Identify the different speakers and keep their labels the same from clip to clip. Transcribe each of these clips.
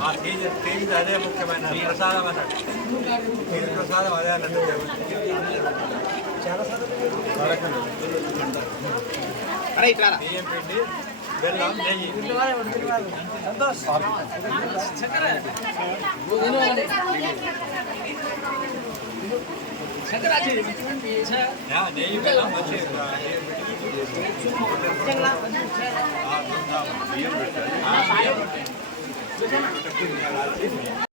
Speaker 1: ఆ తేజ్ తేజ్ అదే ముఖ్యమైన ప్రసాదం అన్నట్టు ప్రసాదం అదే అన్నట్టు బియ్యం పిండి బెల్లం నెయ్యి బెల్లం మంచి ถึงเวลา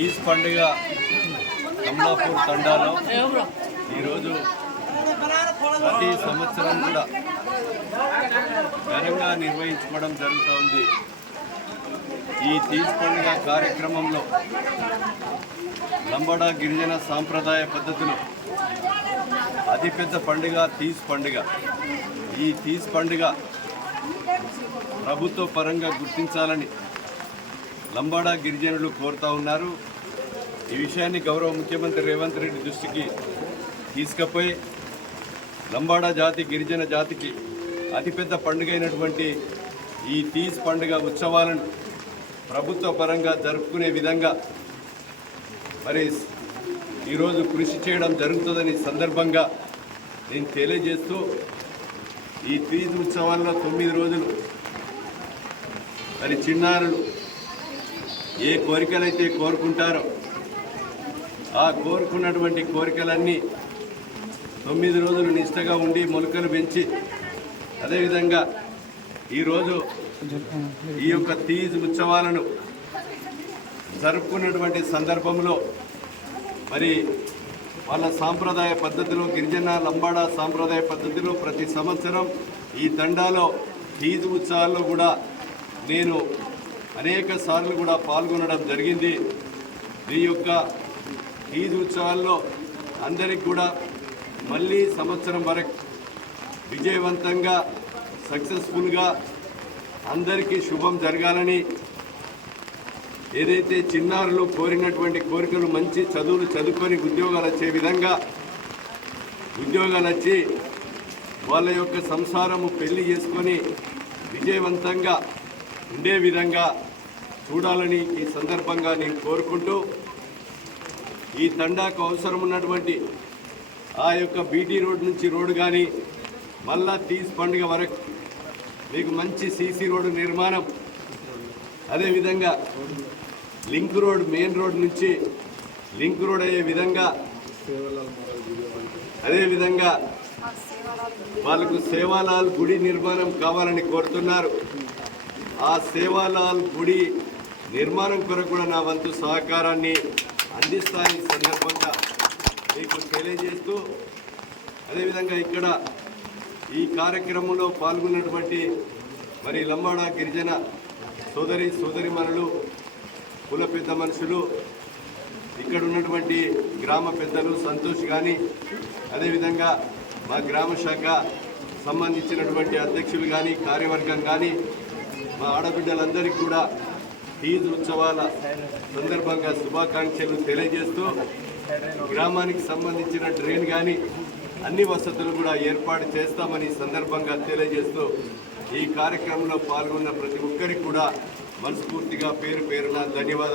Speaker 2: ఈజ్ పండుగ అమలాపూర్ తండాలో ఈరోజు ప్రతి సంవత్సరం కూడా ఘనంగా నిర్వహించుకోవడం జరుగుతూ ఉంది ఈ తీజ్ పండుగ కార్యక్రమంలో లంబడా గిరిజన సాంప్రదాయ పద్ధతులు అతిపెద్ద పండుగ తీజ్ పండుగ. ఈ తీజ్ పండుగ ప్రభుత్వ పరంగా గుర్తించాలని లంబాడా గిరిజనులు కోరుతా ఉన్నారు. ఈ విషయాన్ని గౌరవ ముఖ్యమంత్రి రేవంత్ రెడ్డి దృష్టికి తీసుకుపోయి లంబాడా జాతి గిరిజన జాతికి అతిపెద్ద పండుగ అయినటువంటి ఈ తీజ్ పండుగ ఉత్సవాలను ప్రభుత్వ పరంగా జరుపుకునే విధంగా మరి ఈరోజు కృషి చేయడం జరుగుతుందని సందర్భంగా నేను తెలియజేస్తూ ఈ తీజ్ ఉత్సవాల్లో తొమ్మిది రోజులు మరి చిన్నారులు ఏ కోరికలైతే కోరుకుంటారో ఆ కోరుకున్నటువంటి కోరికలన్నీ తొమ్మిది రోజులు నిష్టగా ఉండి మొలకలు పెంచి అదేవిధంగా ఈరోజు ఈ యొక్క తీజ్ ఉత్సవాలను జరుపుకున్నటువంటి సందర్భంలో మరి వాళ్ళ సాంప్రదాయ పద్ధతిలో గిరిజన లంబాడా సాంప్రదాయ పద్ధతిలో ప్రతి సంవత్సరం ఈ తండాలో తీజ్ ఉత్సవాల్లో కూడా నేను అనేక సార్లు కూడా పాల్గొనడం జరిగింది. ఈ యొక్క ఈద్ ఉత్సవాల్లో అందరికి కూడా మళ్ళీ సంవత్సరం వరకు విజయవంతంగా సక్సెస్ఫుల్గా అందరికీ శుభం జరగాలని ఏదైతే చిన్నారులు కోరినటువంటి కోరికలు మంచి చదువులు చదువుకొని ఉద్యోగాలు వచ్చే విధంగా ఉద్యోగాలు వచ్చి వాళ్ళ యొక్క సంసారము పెళ్ళి చేసుకొని విజయవంతంగా ఉండే విధంగా చూడాలని ఈ సందర్భంగా నేను కోరుకుంటూ ఈ తండాకు అవసరం ఉన్నటువంటి ఆ యొక్క బీటీ రోడ్ నుంచి రోడ్డు కానీ మళ్ళా తీస్ పండుగ వరకు మీకు మంచి సీసీ రోడ్డు నిర్మాణం. అదేవిధంగా లింక్ రోడ్ మెయిన్ రోడ్ నుంచి లింక్ రోడ్ అయ్యే విధంగా అదేవిధంగా వాళ్ళకు సేవాలాల్ గుడి నిర్మాణం కావాలని కోరుతున్నారు. ఆ సేవాలాల్ గుడి నిర్మాణం కొరకు కూడా నా వంతు సహకారాన్ని అందిస్తాయి సందర్భంగా మీకు తెలియజేస్తూ అదేవిధంగా ఇక్కడ ఈ కార్యక్రమంలో పాల్గొన్నటువంటి మరి లంబాడ గిరిజన సోదరి సోదరిమణులు కుల పెద్ద మనుషులు ఇక్కడ ఉన్నటువంటి గ్రామ పెద్దలు సంతోష్ కానీ అదేవిధంగా మా గ్రామ శాఖ సంబంధించినటువంటి అధ్యక్షులు కానీ కార్యవర్గం కానీ మా ఆడబిడ్డలందరికీ కూడా ఈద్ ఉత్సవాల సందర్భంగా శుభాకాంక్షలు తెలియజేస్తూ గ్రామానికి సంబంధించిన డ్రైన్ కానీ అన్ని వసతులు కూడా ఏర్పాటు చేస్తామని సందర్భంగా తెలియజేస్తూ ఈ కార్యక్రమంలో పాల్గొన్న ప్రతి ఒక్కరికి కూడా మనస్ఫూర్తిగా పేరు పేరున ధన్యవాదాలు.